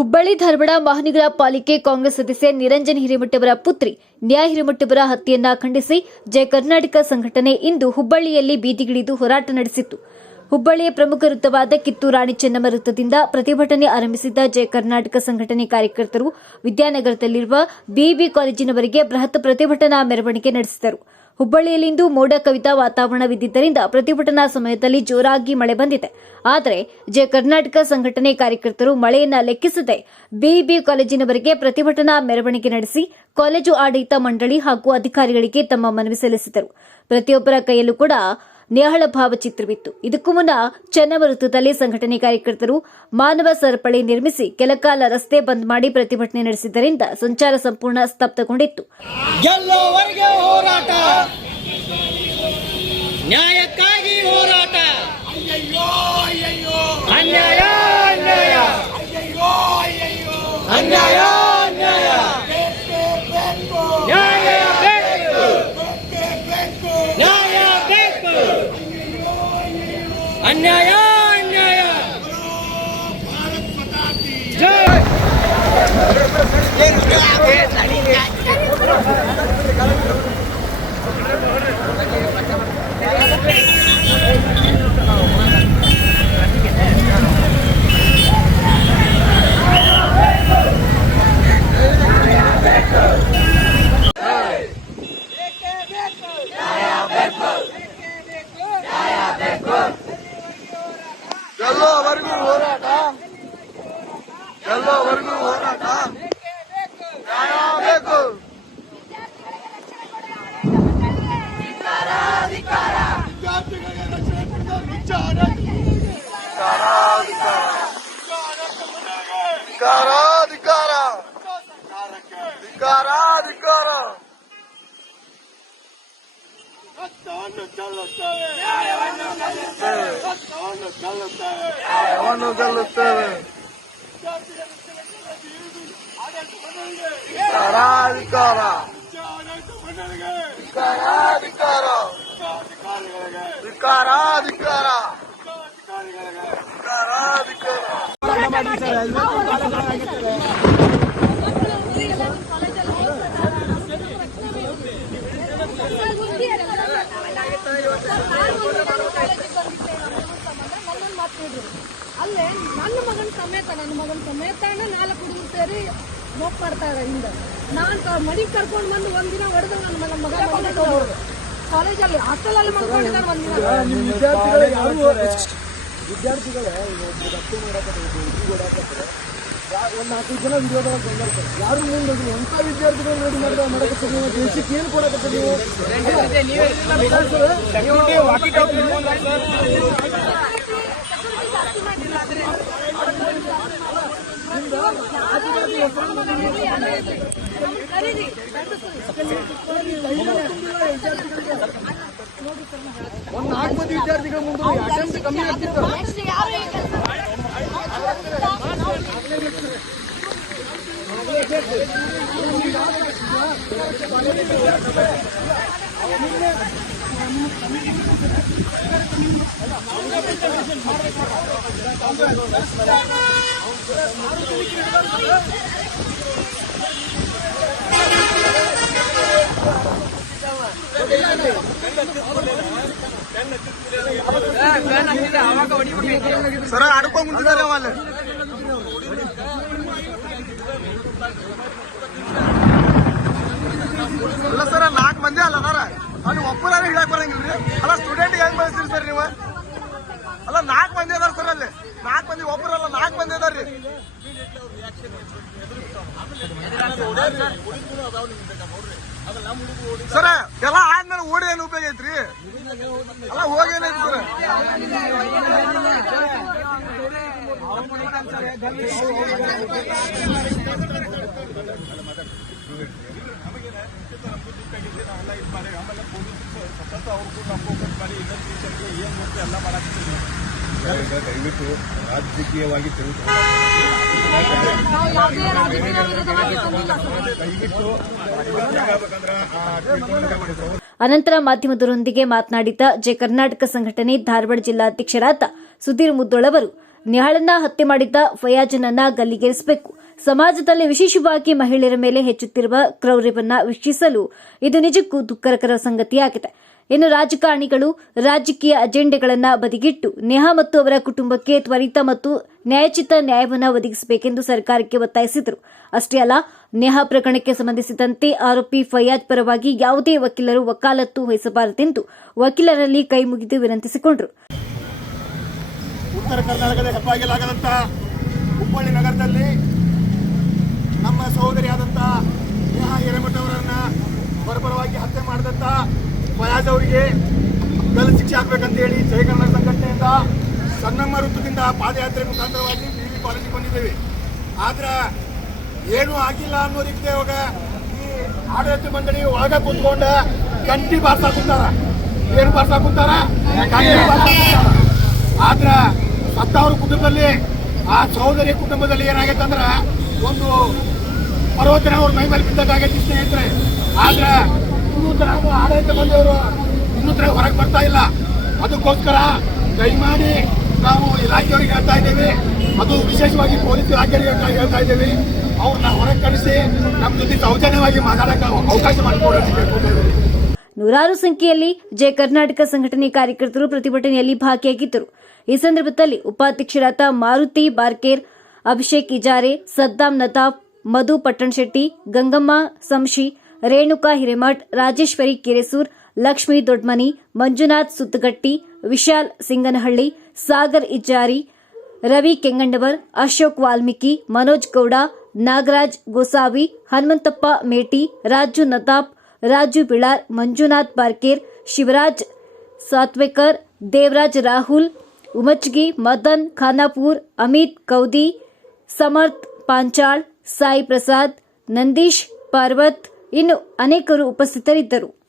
ಹುಬ್ಬಳ್ಳಿ ಧಾರವಾಡ ಮಹಾನಗರ ಪಾಲಿಕೆ ಕಾಂಗ್ರೆಸ್ ಸದಸ್ಯ ನಿರಂಜನ್ ಹಿರೇಮಠವರ ಪುತ್ರಿ ನ್ಯಾಯ ಹಿರೇಮಠವರ ಹತ್ಯೆಯನ್ನ ಖಂಡಿಸಿ ಜಯ ಕರ್ನಾಟಕ ಸಂಘಟನೆ ಇಂದು ಹುಬ್ಬಳ್ಳಿಯಲ್ಲಿ ಬೀದಿಗಿಳಿದು ಹೋರಾಟ ನಡೆಸಿತು ಹುಬ್ಬಳ್ಳಿಯ ಪ್ರಮುಖ ವೃತ್ತವಾದ ಕಿತ್ತೂರಾಣಿ ಚೆನ್ನಮ್ಮ ವೃತ್ತದಿಂದ ಪ್ರತಿಭಟನೆ ಆರಂಭಿಸಿದ್ದ ಜಯ ಕರ್ನಾಟಕ ಸಂಘಟನೆ ಕಾರ್ಯಕರ್ತರು ವಿದ್ಯಾನಗರದಲ್ಲಿರುವ ಬಿಇಬಿ ಕಾಲೇಜಿನವರೆಗೆ ಬೃಹತ್ ಪ್ರತಿಭಟನಾ ಮೆರವಣಿಗೆ ನಡೆಸಿದರು. ಹುಬ್ಬಳ್ಳಿಯಲ್ಲಿಂದು ಮೋಡ ಕವಿತ ವಾತಾವರಣವಿದ್ದರಿಂದ ಪ್ರತಿಭಟನಾ ಸಮಯದಲ್ಲಿ ಜೋರಾಗಿ ಮಳೆ ಬಂದಿದೆ. ಆದರೆ, ಜೆ ಕರ್ನಾಟಕ ಸಂಘಟನೆ ಕಾರ್ಯಕರ್ತರು ಮಳೆಯನ್ನ ಲೆಕ್ಕಿಸದೆ ಬಿಇಬಿ ಕಾಲೇಜಿನವರೆಗೆ ಪ್ರತಿಭಟನಾ ಮೆರವಣಿಗೆ ನಡೆಸಿ ಕಾಲೇಜು ಆಡಳಿತ ಮಂಡಳಿ ಹಾಗೂ ಅಧಿಕಾರಿಗಳಿಗೆ ತಮ್ಮ ಮನವಿ ಸಲ್ಲಿಸಿದರು. ಪ್ರತಿಯೊಬ್ಬರ ಕೈಯಲ್ಲೂ ಕೂಡ ನೇಹಳ ಭಾವಚಿತ್ರವಿತ್ತು. ಇದಕ್ಕೂ ಮುನ್ನ ಚನ್ನವೃತ್ತದಲ್ಲಿ ಸಂಘಟನೆ ಕಾರ್ಯಕರ್ತರು ಮಾನವ ಸರಪಳಿ ನಿರ್ಮಿಸಿ ಕೆಲಕಾಲ ರಸ್ತೆ ಬಂದ್ ಮಾಡಿ ಪ್ರತಿಭಟನೆ ನಡೆಸಿದ್ದರಿಂದ ಸಂಚಾರ ಸಂಪೂರ್ಣ ಸ್ತಬ್ಧಗೊಂಡಿತ್ತು ಗೆಲ್ಲುವವರೆಗೆ ಹೋರಾಟ ನ್ಯಾಯಕ್ಕಾಗಿ ಹೋರಾಟ ಅನ್ಯಾಯ ಅನ್ಯಾಯ ಅನ್ಯಾಯ ಅನ್ಯಾಯ ನ್ಯಾಯ ಬೇಕು ನ್ಯಾಯ ಬೇಕು ಅನ್ಯಾಯ ಅನ್ಯಾಯ ಜೈ ಎಲ್ಲೋವರೆಗೂ ಹೋರಾಟ. ನ್ಯಾಯ ಬೇಕು ವಿದ್ಯಾರ್ಥಿಗಳಿಗೆ ರಕ್ಷಣೆ ಕೊಡಿದ ವಿಚಾರ ರಕ್ತವನ್ನು ಚೆಲ್ಲುತ್ತೇವೆ ರಕ್ತವನ್ನು ಚೆಲ್ಲುತ್ತೇವೆ. ನ್ಯಾಯವನ್ನು ಗೆಲ್ಲುತ್ತೇವೆ. ವಿಕಾರ ವಿಕಾರ ವಿಕಾರ ವಿಕಾರ ಸಮೇತ ನನ್ನ ಮಗನ ಸಮೇತನ ನಾಲ್ಕು ಹುಡುಗರು ಸೇರಿ ಮಾಡ್ತಾ ಇದ್ದಾರೆ ಹಿಂದೆ. ನಾನು ಮನೆಗೆ ಕರ್ಕೊಂಡು ಬಂದು ಒಂದಿನ ಹೊಡೆದು ನನ್ನ ನನ್ನ ಮಗ ಕಾಲೇಜಲ್ಲಿ ಹಾಸ್ಟೆಲಲ್ಲಿ ಮಲ್ಕೊಂಡಿದ್ದಾರೆ ಒಂದಿನ ವಿದ್ಯಾರ್ಥಿಗಳು ರಸ್ತೆ ಹುಡುಗಿ ಓಡಾಕತ್ತಾರೆ ಒಂದು ಜನ ಬಂದಿರ್ತಾರೆ. ಯಾರು ಮುಂದೆ ಎಂಥ ವಿದ್ಯಾರ್ಥಿಗಳು ನೋಡಿ ಮಾಡಿದ ಮಾಡಕತ್ತಾರೆ ನೀವು ದೇಶಕ್ಕೆ ಏನು ಕೊಡಕತ್ತಾರೆ ನೀವು ಒಂದು ನಾಲ್ಕು ಮಂದಿ ವಿದ್ಯಾರ್ಥಿಗಳ ಮುಂದೆ ಅಟೆಂಪ್ಟ್ ಕಮ್ಮಿ ಆಗ್ತಿತ್ತು ಸರ సరే అడుక్కోకుండా వాళ్ళు ಹಿಡಕ್ ಬರಂಗಿಲ್ರಿ ಅಲ್ಲ ಸ್ಟೂಡೆಂಟ್ ಹೆಂಗ್ ಬಳಸ್ತೀರಿ ಸರ್ ನೀವು? ಅಲ್ಲ, ನಾಲ್ಕು ಮಂದಿ ಅದಾರ ಸರ್ ಅಲ್ಲಿ. ನಾಲ್ಕು ಮಂದಿ ಒಬ್ಬರಲ್ಲ ನಾಲ್ಕು ಮಂದಿ ಅದಾರ್ರಿ ಸರ, ಎಲ್ಲ ಆದ್ಮೇಲೆ ಓಡಿ ಏನು ಉಪಯೋಗ ಐತ್ರಿ? ಅಲ್ಲ ಹೋಗೇನೈತಿ ಸರ್? ದಯವಿಟ್ಟು ರಾಜಕೀಯವಾಗಿ ಅನಂತರ ಮಾಧ್ಯಮದರೊಂದಿಗೆ ಮಾತನಾಡಿದ ಜೆ ಕರ್ನಾಟಕ ಸಂಘಟನೆ ಧಾರವಾಡ ಜಿಲ್ಲಾಧ್ಯಕ್ಷರಾದ ಸುಧೀರ್ ಮುದ್ದೋಳವರು ನ್ಯಾಳನ್ನ ಹತ್ಯೆ ಮಾಡಿದ್ದ ಫಯಾಜನನ್ನ ಗಲ್ಲಿಗೇರಿಸಬೇಕು. ಸಮಾಜದಲ್ಲಿ ವಿಶೇಷವಾಗಿ ಮಹಿಳೆಯರ ಮೇಲೆ ಹೆಚ್ಚುತ್ತಿರುವ ಕ್ರೌರ್ಯವನ್ನ ವೀಕ್ಷಿಸಲು ಇದು ನಿಜಕ್ಕೂ ದುಃಖಕರ ಸಂಗತಿಯಾಗಿದೆ. ಇನ್ನು ರಾಜಕಾರಣಿಗಳು ರಾಜಕೀಯ ಅಜೆಂಡೆಗಳನ್ನ ಬದಿಗಿಟ್ಟು ನೇಹಾ ಮತ್ತು ಅವರ ಕುಟುಂಬಕ್ಕೆ ತ್ವರಿತ ಮತ್ತು ನ್ಯಾಯಚಿತ ನ್ಯಾಯವನ್ನು ಒದಗಿಸಬೇಕೆಂದು ಸರ್ಕಾರಕ್ಕೆ ಒತ್ತಾಯಿಸಿದರು. ಅಷ್ಟೇ ಅಲ್ಲ, ನೇಹಾ ಪ್ರಕರಣಕ್ಕೆ ಸಂಬಂಧಿಸಿದಂತೆ ಆರೋಪಿ ಫಯಾಜ್ ಪರವಾಗಿ ಯಾವುದೇ ವಕೀಲರು ವಕಾಲತ್ತು ವಹಿಸಬಾರದೆಂದು ವಕೀಲರಲ್ಲಿ ಕೈ ಮುಗಿದು ವಿನಂತಿಸಿಕೊಂಡರು. ಉತ್ತರ ಕರ್ನಾಟಕದ ಹೆಬ್ಬಾಗಿಲಾಗದಂತ ಹುಬ್ಬಳ್ಳಿ ನಗರದಲ್ಲಿ ನಮ್ಮ ಸಹೋದರಿಯಾದಂಥ ನೇಹಾ ಹಿರೇಮಠ ಅವರನ್ನ ಬರಬರವಾಗಿ ಹತ್ಯೆ ಮಾಡಿದಂಥ ಫಯಾಜ್ ಅವರಿಗೆ ಗಲ್ಲು ಶಿಕ್ಷೆ ಆಗ್ಬೇಕಂತ ಹೇಳಿ ಜಯ ಕನ್ನಡ ಸಂಘಟನೆಯಿಂದ ಸನ್ನಮ್ಮ ವೃತ್ತದಿಂದ ಪಾದಯಾತ್ರೆ ಮುಖಾಂತರವಾಗಿ ಬಿ ಕಾಲೇಜಿಗೆ ಬಂದಿದ್ದೇವೆ ಆದ್ರೆ ಏನೂ ಆಗಿಲ್ಲ ಅನ್ನೋದಕ್ಕೆ ಇವಾಗ ಈ ಆಡಳಿತ ಮಂಡಳಿ ಒಳಗ ಕೂತ್ಕೊಂಡ ಗಂಟಿ ಬಾರ್ಸಾಕುತ್ತಾರ. ಏನು ಬಾರ್ಸಾಕುತ್ತಾರ. ಆದ್ರ ಸತ್ತವ್ರ ಕುಟುಂಬದಲ್ಲಿ, ಆ ಸಹೋದರಿ ಕುಟುಂಬದಲ್ಲಿ ಏನಾಗೈತೆ ಅಂದ್ರೆ ಒಂದು ಪರ್ವತನ ಅವ್ರ ಮೈ ಮೇಲೆ ಬಿದ್ದಾಗೈತಿ ಸ್ನೇಹಿತರೆ. ಆದ್ರೆ ಇನ್ನೂ ತರ ಆಡಳಿತ ಬಂದವರು ಇನ್ನೂ ಹೊರಗೆ ಬರ್ತಾ ಇಲ್ಲ. ಅದಕ್ಕೋಸ್ಕರ ದಯಮಾಡಿ ನಾವು ಇಲಾಖೆಯವ್ರಿಗೆ ಹೇಳ್ತಾ ಇದ್ದೇವೆ. ಅದು ವಿಶೇಷವಾಗಿ ಪೊಲೀಸ್ ಇಲಾಖೆಯವರಿಗೆ ಹೇಳ್ತಾ- ಇದ್ದೇವೆ. ಅವ್ರನ್ನ ಹೊರಗೆ ಕಳಿಸಿ ನಮ್ಮ ಜೊತೆ ಸೌಜನ್ಯವಾಗಿ ಮಾತಾಡಕ್ಕೆ ಅವಕಾಶ ಮಾಡಿಕೊಡೋಣ ಇದ್ದೀವಿ. ನೂರಾರು ಸಂಖ್ಯೆಯಲ್ಲಿ ಜಯ ಕರ್ನಾಟಕ ಸಂಘಟನೆ ಕಾರ್ಯಕರ್ತರು ಪ್ರತಿಭಟನೆಯಲ್ಲಿ ಭಾಗಿಯಾಗಿದ್ದರು. ಈ ಸಂದರ್ಭದಲ್ಲಿ ಉಪಾಧ್ಯಕ್ಷರಾದ ಮಾರುತಿ ಬಾರ್ಕೇರ್ ಅಭಿಷೇಕ್ ಇಜಾರೆ ಸದ್ದಾಂ ನತಾಫ್ ಮಧು ಪಟ್ಟಣಶೆಟ್ಟಿ ಗಂಗಮ್ಮ ಸಂಶಿ ರೇಣುಕಾ ಹಿರೇಮಠ್ ರಾಜೇಶ್ವರಿ ಕೆರೆಸೂರ್ ಲಕ್ಷ್ಮೀ ದೊಡ್ಮನಿ ಮಂಜುನಾಥ್ ಸುತ್ತಗಟ್ಟಿ ವಿಶಾಲ್ ಸಿಂಗನಹಳ್ಳಿ ಸಾಗರ್ ಇಜಾರಿ ರವಿ ಕೆಂಗಣ್ಣವರ್ ಅಶೋಕ್ ವಾಲ್ಮೀಕಿ ಮನೋಜ್ ಗೌಡ ನಾಗರಾಜ್ ಗೋಸಾವಿ ಹನುಮಂತಪ್ಪ ಮೇಟಿ ರಾಜು ನತಾಪ್ ರಾಜು ಬಿಳಾರ್ ಮಂಜುನಾಥ್ ಬಾರ್ಕೇರ್ ಶಿವರಾಜ್ ಸಾತ್ವೇಕರ್ ದೇವರಾಜ್ ರಾಹುಲ್ ಉಮಚ್ಗಿ ಮದನ್ ಖಾನಾಪುರ್ ಅಮಿತ್ ಕೌದಿ ಸಮರ್ಥ್ ಪಾಂಚಾಳ್ ಸಾಯಿ ಪ್ರಸಾದ್ ನಂದೀಶ್ ಪಾರ್ವತ್ ಇನ್ನು ಅನೇಕರು ಉಪಸ್ಥಿತರಿದ್ದರು.